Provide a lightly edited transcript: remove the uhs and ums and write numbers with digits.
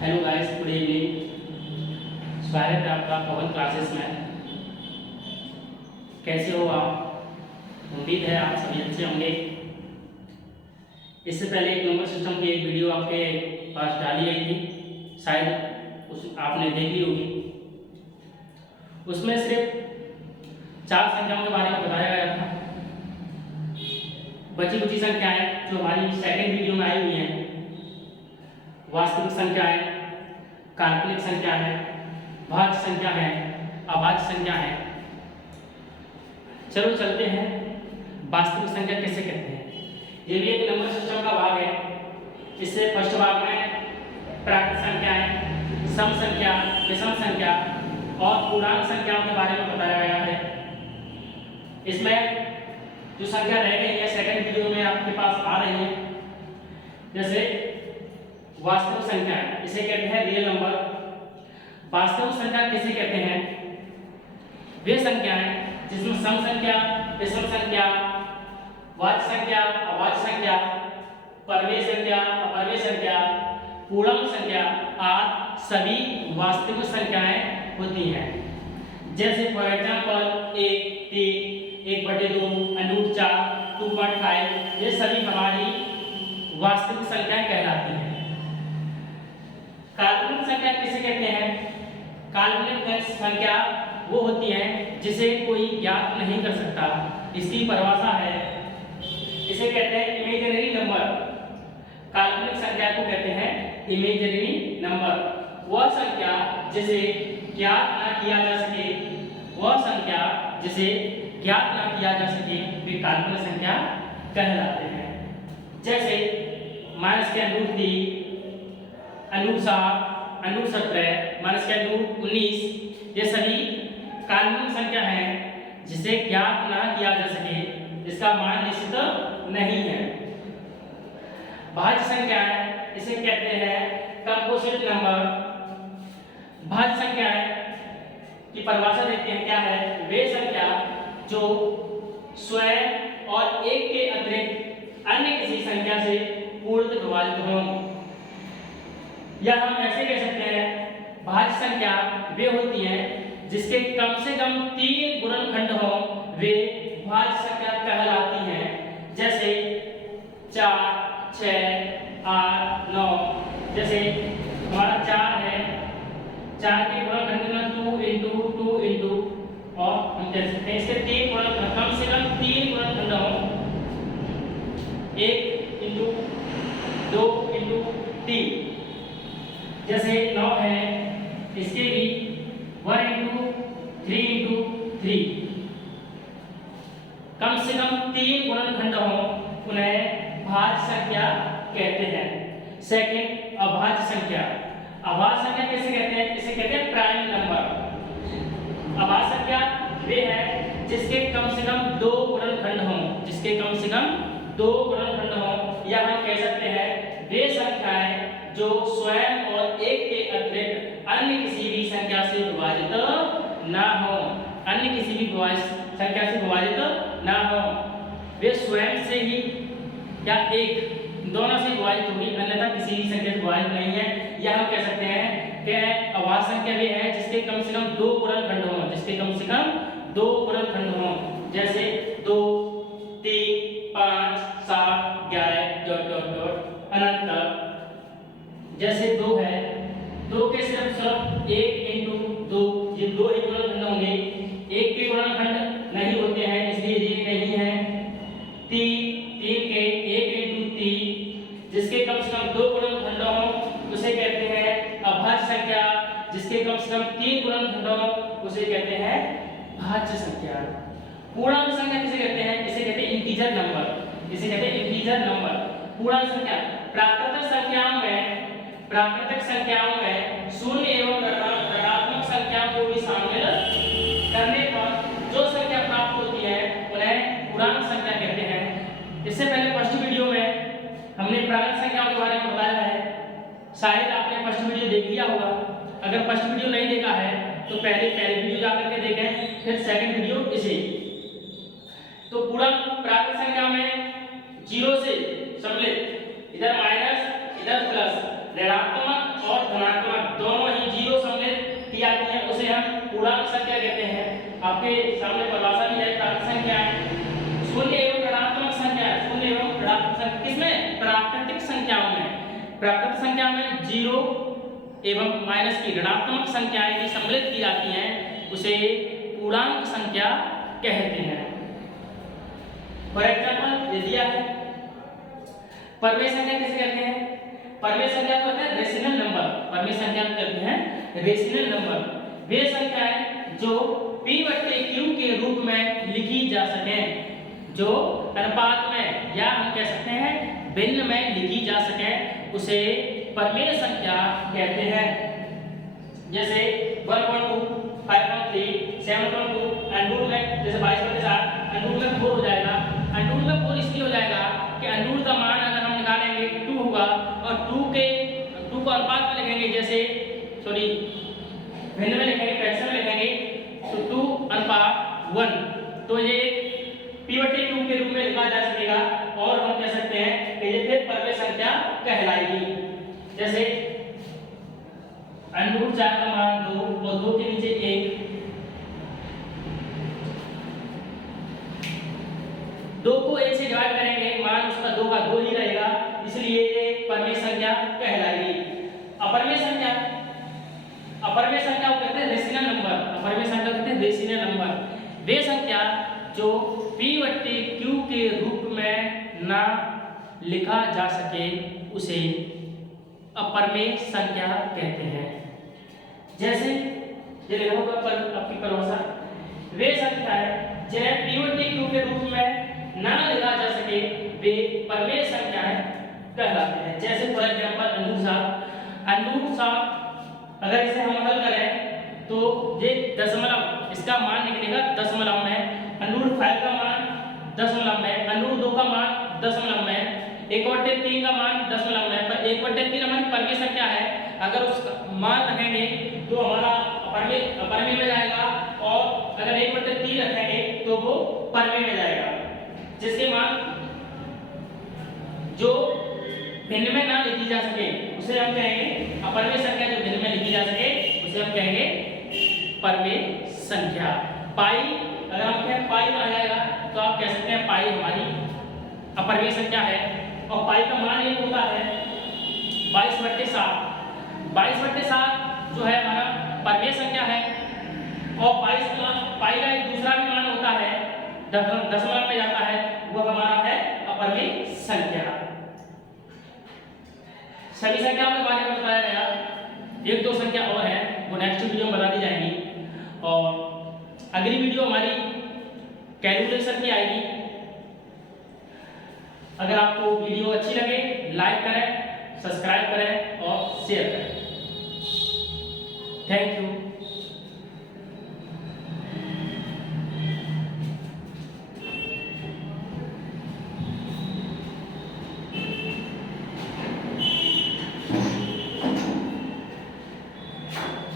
Hello guys, good evening. स्वागत है आपका पवन क्लासेस में। कैसे हो आप? उम्मीद है आप सभी अच्छे होंगे। इससे पहले एक नंबर सिस्टम की एक वीडियो आपके पास डाली गई थी, शायद उस आपने देख ली होगी। उसमें सिर्फ 4 संख्याओं के बारे में बताया गया था। बची कुछ संख्याएं जो हमारी सेकंड वीडियो में आई हुई हैं, वास्तविक संख्याएं, काल्पनिक संख्या है, भाज्य संख्या है, अभाज्य संख्या है। चलो चलते हैं, वास्तविक संख्या किसे कहते हैं। ये भी एक नंबर सिस्टम का भाग है। इससे फर्स्ट भाग में प्राकृत संख्याएं, सम संख्या, विषम संख्या और पूर्णांक संख्याओं के बारे में बताया गया है। इसमें जो संख्या रह गई है सेकंड वीडियो में आपके पास आ रही है, जैसे वास्तविक संख्या, इसे कहते हैं रियल नंबर। वास्तविक संख्या किसे कहते हैं? वे संख्याएं जिसमें सम संख्या, विषम संख्या, वाच्य संख्या, अवाच्य संख्या, परमेय संख्या, अपरमेय संख्या, पूर्णांक संख्या आदि सभी वास्तविक संख्याएं होती हैं। जैसे फॉर एग्जांपल 1, 3, 1/2, √4, 2.5, ये सभी हमारी वास्तविक संख्याएं कहलाती हैं। काल्पनिक संख्या किसे कहते हैं? काल्पनिक संख्या वो होती है जिसे कोई ज्ञात नहीं कर सकता। इसकी परिभाषा है, इसे कहते हैं इमेजिनरी नंबर। काल्पनिक संख्या को कहते हैं इमेजिनरी नंबर। वह संख्या जिसे ज्ञात न किया जा सके, वह संख्या जिसे ज्ञात न किया जा सके वे काल्पनिक संख्या कहलाते हैं। जैसे -√3, √7, √17, -√19, ये सभी काल्पनिक संख्या हैं जिसे ज्ञात ना किया जा सके, जिसका मान निश्चित नहीं है। भाज्य संख्याएं, इसे कहते हैं कंपोजिट नंबर। भाज्य संख्याएं की परिभाषा देखते हैं क्या है। वे संख्या जो स्वयं और एक के अतिरिक्त अन्य किसी संख्या से पूर्णतः विभाजित हों, या हम ऐसे कह सकते हैं भाज्य संख्या वे होती हैं जिसके कम से कम 3 गुणनखंड हो, वे भाज्य संख्या कहलाती हैं। जैसे 4, 6, 8, 9। जैसे हमारा 4 है, 4 के गुणनखंड में 2 और हम कह सकते हैं इसके 3 गुणनखंड, कम से कम 3 गुणनखंड हो, 1 × 2 × 3। जैसे 9 है, इसके भी 1 × 3 × 3, कम से कम 3 गुणनखंड हो, उन्हें भाज्य संख्या कहते हैं। सेकंड, अभाज्य संख्या। अभाज्य संख्या किसे कहते हैं? इसे कहते हैं प्राइम नंबर। अभाज्य संख्या वे है जिसके कम से कम 2 गुणनखंड हो, जिसके कम से कम 2 गुणनखंड हो, या हम कह सकते हैं वे संख्याएं जो स्वयं और एक के अतिरिक्त अन्य किसी भी संख्या से विभाजित ना हो, अन्य किसी भी संख्या से विभाजित ना हो, वे स्वयं से ही या एक दोनों से विभाजित होगी, अन्यथा किसी भी संख्या से विभाजित नहीं है। या हम कह सकते हैं कि अभाज्य संख्या वे है जिसके कम से कम 2 गुणनखंड हो, जिसके कम से कम 2 गुणनखंड हो। जैसे 2, 3, 5, 7, 11 ... अनंत तक। जैसे 2 है, 2 के सिर्फ 1 × 2, ये 2 ही गुणनखंड होंगे, 1 के गुणनखंड नहीं होते हैं, इसलिए ये नहीं है। 3 के 1 × 3, जिसके कम से कम 2 गुणनखंड हो उसे कहते हैं अभाज्य संख्या, जिसके कम से कम 3 गुणनखंड हो उसे कहते हैं भाज्य संख्या। पूर्णांक संख्या किसे कहते हैं? इसे कहते हैं इंटीजर नंबर। इसे कहते हैं इंटीजर नंबर। पूर्णांक संख्या प्राकृतिक संख्याओं में शून्य एवं ऋणात्मक संख्या को भी शामिल करने पर जो संख्या प्राप्त होती है उन्हें पूर्णांक संख्या कहते हैं। इससे पहले फर्स्ट वीडियो में हमने प्राकृतिक संख्याओं के बारे में बताया है, शायद आपने फर्स्ट वीडियो देख लिया होगा। अगर फर्स्ट वीडियो नहीं देखा है तो पहले वीडियो जाकर के देखें, फिर सेकंड वीडियो इसे। तो पूर्णांक प्राकृतिक संख्या में 0 से सम्मिलित, इधर माइनस इधर प्लस, ऋणात्मक और धनात्मक आपके सामने परिभाषा भी है प्राकृतिक संख्याएं। शून्य एवं ऋणात्मक संख्या, शून्य एवं ऋणात्मक संख्या किसमें? प्राकृतिक संख्याओं में। प्राकृतिक संख्या में जीरो एवं माइनस की ऋणात्मक संख्याएं यदि सम्मिलित की जाती हैं उसे पूर्णांक संख्या कहते हैं। फॉर एग्जाम्पल ये दिया है, परमेय संख्या किसे कहते हैं? परमेय संख्या को कहते हैं रेशनल नंबर। परमेय संख्या को कहते हैं रेशनल नंबर। वे संख्याएं जो p/q के रूप में लिखी जा सकें, जो अनुपात में या हम कह सकते हैं भिन्न में लिखी जा सकें, उसे परमेय संख्या कहते हैं। जैसे 1.2, 5.3, 7.2, अंडूर में जैसे 22/7 अंडूर में 4 हो जाएगा। अंडूर में 4 इसलिए हो जाएगा कि अंडूर का मान अगर हम निकालेंगे 2 होगा और 2 को अनुपात में लिखेंगे, जैसे सॉरी भिन्न में लिखेंगे, फ्रैक्शन में लिखेंगे तो 2:1, तो ये p/q के रूप में लिखा जा सकेगा और हम कह सकते हैं कि ये फिर परमेय संख्या कहलाएगी। जैसे अंडूर 4 का मान 2 और 2 के नीचे 1, 2 को 1 से डिवाइड करेंगे, मान उसका 2 का 2 ही रहेगा, इसलिए ये परमेय संख्या कहलाएगी। अपरमेय संख्या, अपरमेय संख्या को कहते हैं रेशनल नंबर। अपरमेय संख्या कहते हैं रेशनल नंबर। वे संख्या जो p/q के रूप में ना लिखा जा सके उसे अपरमेय संख्या कहते हैं। जैसे ये लिखोगे पर आपकी परिभाषा, वे संख्याएं जिन्हें p/q के रूप में ना लिखा जा सके वे परमेय संख्याएं कहलाते हैं। जैसे फॉर एग्जांपल अंडूर 7 अगर इसे हम हल करें तो ये दशमलव, इसका मान निकलेगा दशमलव में। अंडूर 5 का मान दशमलव में, अंडूर 2 का मान दशमलव में, 1/3 का मान दशमलव में। पर 1/3 हमारी परमेय संख्या है, अगर उसका मान रखेंगे तो हमारा अपरमेय में जाएगा और अगर 1/3 रखेंगे तो वो परमेय में जाएगा। जिसके मान जो भिन्न में ना लिखी जा सके उसे हम कहेंगे अपरमेय संख्या। जो भिन्न में लिखी जा सके उसे हम कहेंगे परमेय संख्या। पाई, अगर हम कहें पाई आ जाएगा तो आप कह सकते हैं पाई हमारी अपरमेय संख्या है और पाई का मान एक होता है 22/7। 22/7 जो है हमारा परमेय संख्या है और पाई का एक दूसरा भी मान होता है, दशमलव में जाता है, वो हमारा है अपरमेय संख्या। सभी संख्याओं के बारे में बताया गया। 1-2 संख्या और है वो नेक्स्ट वीडियो में बता दी जाएंगी और अगली वीडियो हमारी कैलकुलेशन की आएगी। अगर आपको वीडियो अच्छी लगे लाइक करें, सब्सक्राइब करें और शेयर करें। Thank you.